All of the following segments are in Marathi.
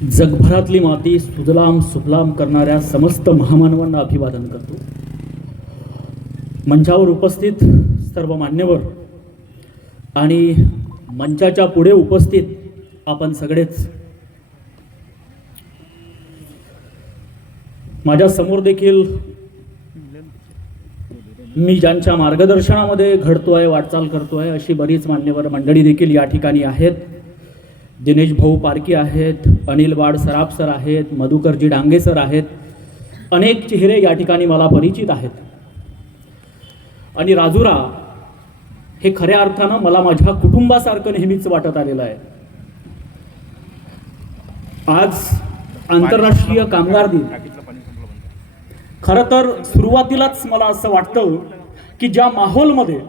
जगभरातली माती सुजलाम सुफलाम करणाऱ्या समस्त महामानवांना अभिवादन करतो. मंचावर उपस्थित सर्व मान्यवर आणि मंचाच्या पुढे उपस्थित आपण सगळेच, माझ्या समोर देखील मी ज्यांच्या मार्गदर्शनामध्ये घडतोय, वाटचाल करतोय अशी बरीच मान्यवर मंडळी देखील या ठिकाणी आहेत. दिनेश भाऊ पारकी आहेत, अनिल वाड सराफ सर आहेत, मधुकरजी डांगे सर आहेत. अनेक चेहरे या ठिकाणी मला परिचित आहेत. आणि राजुरा हे खऱ्या अर्थानं मला माझ्या कुटुंबासारखं नेहमीच वाटत आलेलं आहे. आज आंतरराष्ट्रीय कामगार दिन. खरं तर सुरुवातीलाच मला असं वाटतं की ज्या माहोलमध्ये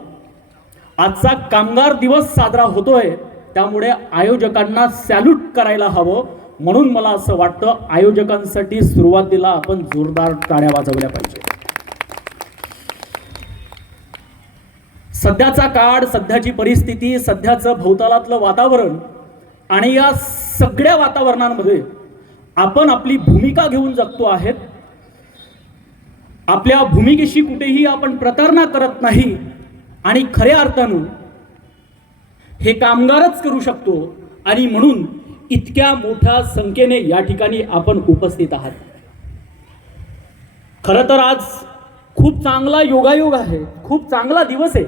आजचा कामगार दिवस साजरा होतोय त्यामुळे आयोजकांना सॅल्यूट करायला हवं. म्हणून मला असं वाटतं आयोजकांसाठी सुरुवातीला आपण जोरदार टाळ्या वाजवल्या पाहिजे. सध्याचा काळ, सध्याची परिस्थिती, सध्याचं भोवतालातलं वातावरण आणि या सगळ्या वातावरणांमध्ये आपण आपली भूमिका घेऊन जगतो आहेत. आपल्या भूमिकेशी कुठेही आपण प्रतारणा करत नाही आणि खऱ्या अर्थानं हे कामगारच करू शकतो. आणि म्हणून इतक्या मोठ्या संख्येने या ठिकाणी आपण उपस्थित आहात. खरं तर आज खूप चांगला योगायोग आहे, खूप चांगला दिवस आहे.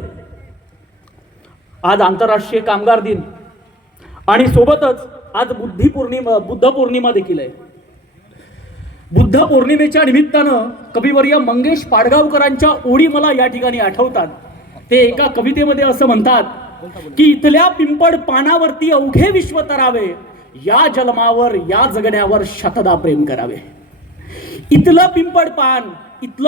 आज आंतरराष्ट्रीय कामगार दिन आणि सोबतच आज बुद्ध पौर्णिमा देखील आहे. बुद्ध पौर्णिमेच्या निमित्तानं कविवर्य मंगेश पाडगावकरांच्या ओळी मला या ठिकाणी आठवतात. ते एका कवितेमध्ये असं म्हणतात की इथल्या पिंपळ पानावरती अवघे विश्व तरावे, या जन्मावर या जगण्यावर शतदा प्रेम करावे. इथलं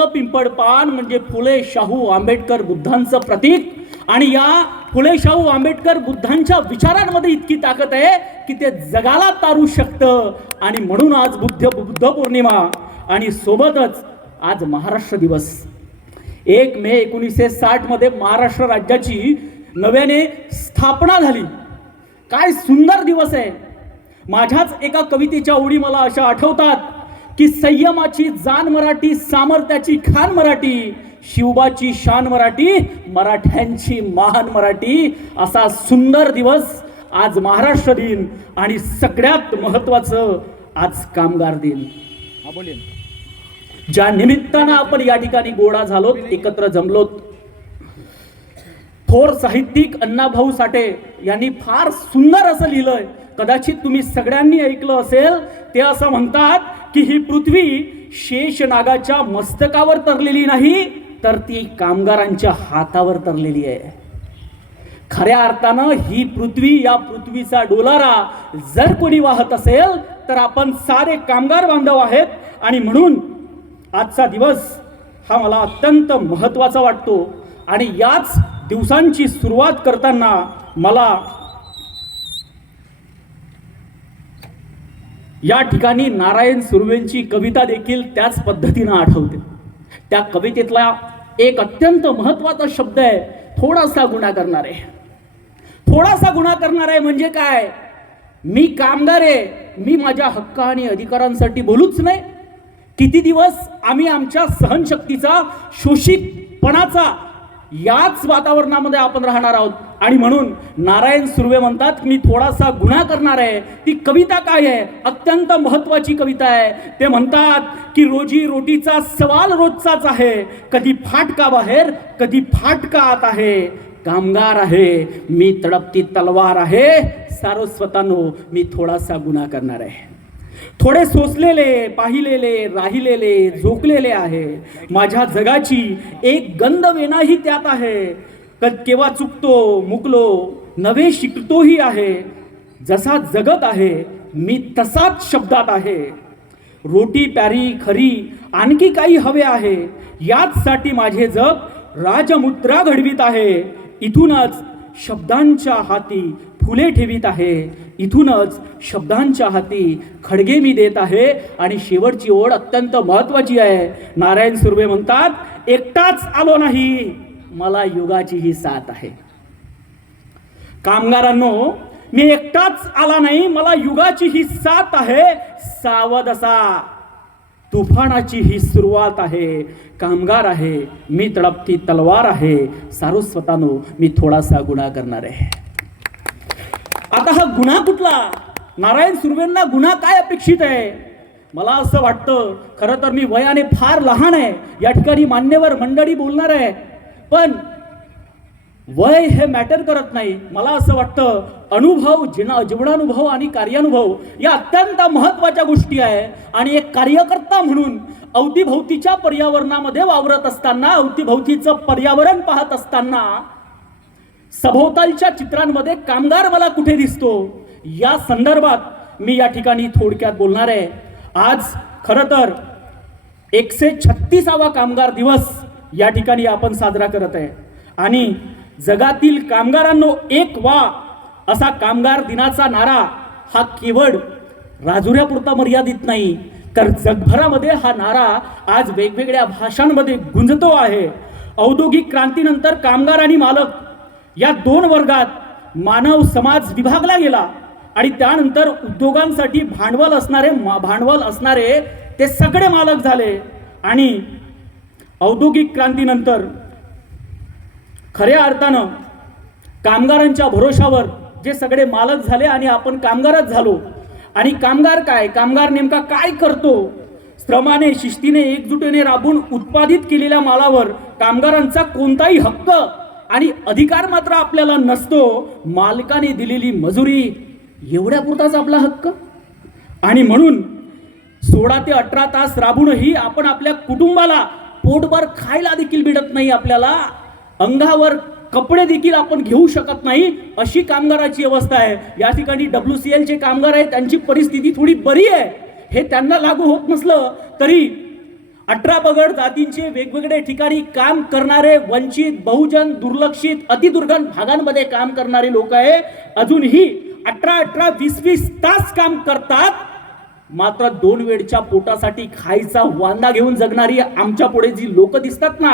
पिंपळ पान म्हणजे फुले शाहू आंबेडकर बुद्धांचं प्रतीक. आणि या फुले शाहू आंबेडकर बुद्धांच्या विचारांमध्ये इतकी ताकद आहे की ते जगाला तारू शकतं. आणि म्हणून आज बुद्ध पौर्णिमा आणि सोबतच आज महाराष्ट्र दिवस. 1 मे 1960 मध्ये महाराष्ट्र राज्याची नव्याने स्थापना झाली. काय सुंदर दिवस आहे. माझ्याच एका कवितेच्या ओळी मला अशा आठवतात की संयमाची जाण मराठी, सामर्थ्याची खान मराठी, शिवबाची शान मराठी, मराठ्यांची महान मराठी. असा सुंदर दिवस आज महाराष्ट्र दिन आणि सगळ्यात महत्वाचं आज कामगार दिन. ज्या निमित्तानं आपण या ठिकाणी गोळा झालोत, एकत्र जमलोत. थोर साहित्यिक अण्णाभाऊ साठे यांनी फार सुंदर असं लिहिलंय. कदाचित तुम्ही सगळ्यांनी ऐकलं असेल. ते असं म्हणतात की ही पृथ्वी शेषनागाच्या मस्तकावर तरलेली नाही, तर ती कामगारांच्या हातावर तरलेली आहे. खऱ्या अर्थानं ही पृथ्वी, या पृथ्वीचा डोलारा जर कोणी वाहत असेल तर आपण सारे कामगार बांधव आहेत. आणि म्हणून आजचा दिवस हा मला अत्यंत महत्त्वाचा वाटतो. आणि याच दिवसांची सुरुवात करताना मला या ठिकाणी नारायण सुर्वेंची कविता देखील त्याच पद्धतीनं आठवते. त्या कवितेतला एक अत्यंत महत्त्वाचा शब्द आहे, थोडासा गुन्हा करणारे. थोडासा गुन्हा करणारे म्हणजे काय? मी कामगार आहे, मी माझ्या हक्क आणि अधिकारांसाठी बोलूच नाही. किती दिवस आम्ही आमच्या सहनशक्तीचा, शोषितपणाचा याच वातावरणामध्ये आपण राहणार आहोत. आणि म्हणून नारायण सुर्वे म्हणतात मी थोडासा गुन्हा करणार आहे. ती कविता काय आहे? अत्यंत महत्वाची कविता आहे. ते म्हणतात की रोजी रोटीचा सवाल रोजचाच आहे, कधी फाटका बाहेर, कधी फाटका आत आहे. कामगार आहे मी, तडपती तलवार आहे. सारस्वतानो मी थोडासा गुन्हा करणार आहे. थोडे सोसलेले, पाहिलेले, राहिलेले, झोकलेले आहे. माझ्या जगाची एक गंध वेनाही त्यात आहे. केव्हा चुकतो, मुकलो, नवे शिकतोही आहे. जसा जगत आहे मी तसाच शब्दात आहे. रोटी प्यारी खरी आणखी काही हवे आहे. याचसाठी माझे जग राजमुद्रा घडवीत आहे. इथूनच शब्दांच्या हाती फुले ठेवीत आहे. इथूनच शब्दांच्या हाती खडगे मी देत आहे. आणि शेवटची ओळ अत्यंत महत्वाची आहे. नारायण सुर्वे म्हणतात एकटाच आलो नाही, मला युगाची ही साथ आहे. कामगारांनो, मी एकटाच आला नाही, मला युगाची ही साथ आहे, सावध असा. तुफानाची ही सुरुवात आहे, कामगार आहे, मी तडपती तलवार आहे, सारस्वतानो मी थोडासा गुन्हा करणार आहे. आता हा गुन्हा कुठला? नारायण सुर्वेंना गुन्हा काय अपेक्षित आहे? मला असं वाटतं, खरं तर मी वयाने फार लहान आहे, या ठिकाणी मान्यवर मंडळी बोलणार आहे, पण वय हे मॅटर करत नाही. मला असं वाटतं अनुभव, जीवनानुभव आणि कार्यानुभव या अत्यंत महत्त्वाच्या गोष्टी आहे. आणि एक कार्यकर्ता म्हणून अवतीभोवतीच्या पर्यावरणामध्ये वावरत असताना, अवतीभोवतीचं पर्यावरण पाहत असताना सभोवतालच्या चित्रांमध्ये कामगार मला कुठे दिसतो, या संदर्भात मी या ठिकाणी थोडक्यात बोलणार आहे. आज खरं तर 136वा कामगार दिवस या ठिकाणी आपण साजरा करत आहे. आणि जगातील कामगारांनो एक व्हा असा कामगार दिनाचा नारा हा केवळ राजुऱ्यापुरता मर्यादित नाही, तर जगभरामध्ये हा नारा आज वेगवेगळ्या भाषांमध्ये गुंजतो आहे. औद्योगिक क्रांतीनंतर कामगार आणि मालक या दोन वर्गात मानव समाज विभागला गेला आणि त्यानंतर उद्योगांसाठी भांडवल असणारे ते सगळे मालक झाले. आणि औद्योगिक क्रांतीनंतर खऱ्या अर्थानं कामगारांच्या भरोशावर जे सगळे मालक झाले आणि आपण कामगारच झालो. आणि कामगार काय, कामगार नेमका काय करतो? श्रमाने, शिस्तीने, एकजुटीने राबून उत्पादित केलेल्या मालावर कामगारांचा कोणताही हक्क आणि अधिकार मात्र आपल्याला नसतो. मालकाने दिलेली मजुरी एवढ्यापुरताच आपला हक्क. आणि म्हणून 16 ते 18 तास राबूनही आपण आपल्या कुटुंबाला पोटभर खायला देखील मिळत नाही, आपल्याला अंगावर कपडे देखील आपण घेऊ शकत नाही, अशी कामगाराची अवस्था आहे. या ठिकाणी WCL चे कामगार आहेत, त्यांची परिस्थिती थोडी बरी आहे. हे त्यांना लागू होत नसलं तरी 18 पगड जातींचे वेगवेगळे ठिकाणी काम करणारे वंचित, बहुजन, दुर्लक्षित, अतिदुर्गम भागांमध्ये काम करणारे लोक आहे, अजूनही 18-18, 20-20 तास काम करतात. मात्र 2 वेळच्या पोटासाठी खायचा वांदा घेऊन जगणारी आमच्या पुढे जी लोक दिसतात ना,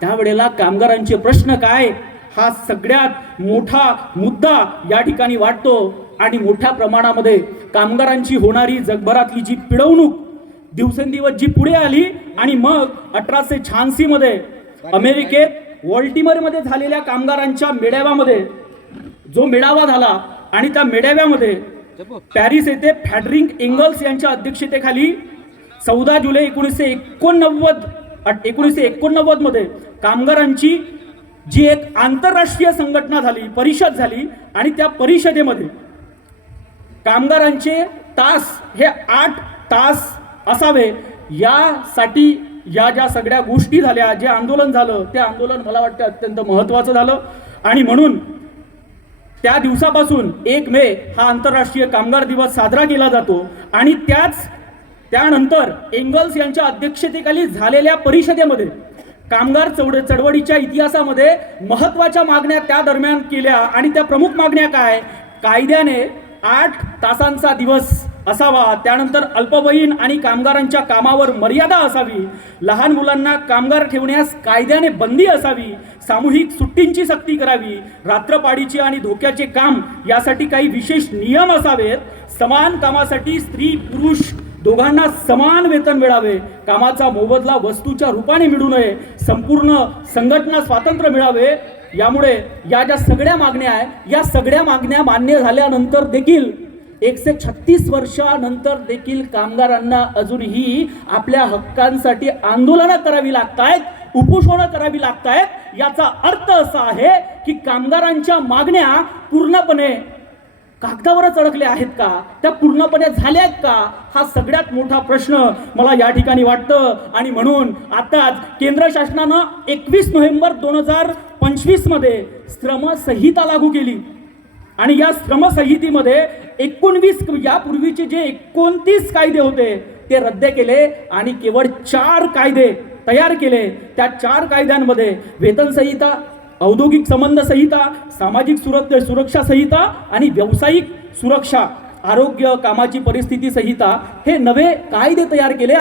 त्यावेळेला कामगारांचे प्रश्न काय, हा सगळ्यात मोठा मुद्दा या ठिकाणी वाटतो. आणि मोठ्या प्रमाणामध्ये कामगारांची होणारी जगभरातली जी पिळवणूक दिवसेंदिवस जी पुढे आली आणि मग 1886 मध्ये अमेरिकेत वॉल्टिमरमध्ये झालेल्या कामगारांच्या मेळाव्यामध्ये जो मेळावा झाला आणि त्या मेळाव्यामध्ये पॅरिस येथे फ्रेडरिक एंगल्स यांच्या अध्यक्षतेखाली 14 जुलै 1989 मध्ये कामगारांची जी एक आंतरराष्ट्रीय संघटना झाली, परिषद झाली. आणि त्या परिषदेमध्ये कामगारांचे तास हे 8 तास असावे यासाठी या ज्या सगळ्या गोष्टी झाल्या, जे आंदोलन झालं, ते आंदोलन मला वाटतं अत्यंत महत्त्वाचं झालं. आणि म्हणून त्या दिवसापासून 1 मे हा आंतरराष्ट्रीय कामगार दिवस साजरा केला जातो. आणि त्यानंतर एंगल्स यांच्या अध्यक्षतेखाली झालेल्या परिषदेमध्ये कामगार चळवळीच्या इतिहासामध्ये महत्त्वाच्या मागण्या त्या दरम्यान केल्या. आणि त्या प्रमुख मागण्या काय, कायद्याने 8 तासांचा दिवस असावा, त्यानंतर अल्पवयीन आणि कामगारांच्या कामावर मर्यादा असावी, लहान मुलांना कामगार ठेवण्यास कायद्याने बंदी असावी, सामूहिक सुट्टींची सक्ती करावी, रात्रपाळीचे आणि धोक्याचे काम यासाठी काही विशेष नियम असावेत, समान कामासाठी स्त्री पुरुष दोघांना समान वेतन मिळावे, कामाचा मोबदला वस्तूच्या रूपाने मिळू नये, संपूर्ण संघटना स्वातंत्र्य मिळावे. यामुळे या ज्या सगळ्या मागण्या आहे, या सगळ्या मागण्या मान्य झाल्यानंतर देखील 136 वर्षानंतर देखील कामगारांना अजूनही आपल्या हक्कांसाठी आंदोलनं करावी लागतायत, उपोषणं करावी लागतायत. याचा अर्थ असा आहे की कामगारांच्या मागण्या पूर्णपणे कागदावरच अडकल्या आहेत का, त्या पूर्णपणे झाल्यात का, हा सगळ्यात मोठा प्रश्न मला या ठिकाणी वाटतं. आणि म्हणून आताच केंद्र शासनानं 21 नोव्हेंबर 2025 मध्ये श्रमसंहिता लागू केली. आणि या श्रमसंहितेमध्ये 19 यापूर्वीचे जे 29 कायदे होते ते रद्द केले आणि केवळ 4 कायदे तयार केले. त्या 4 कायद्यांमध्ये वेतन संहिता, औद्योगिक संबंध संहिता, सामाजिक सुरक्षा संहिता आणि व्यावसायिक सुरक्षा, आरोग्य, कामाची परिस्थिती संहिता हे नवे कायदे तयार केले.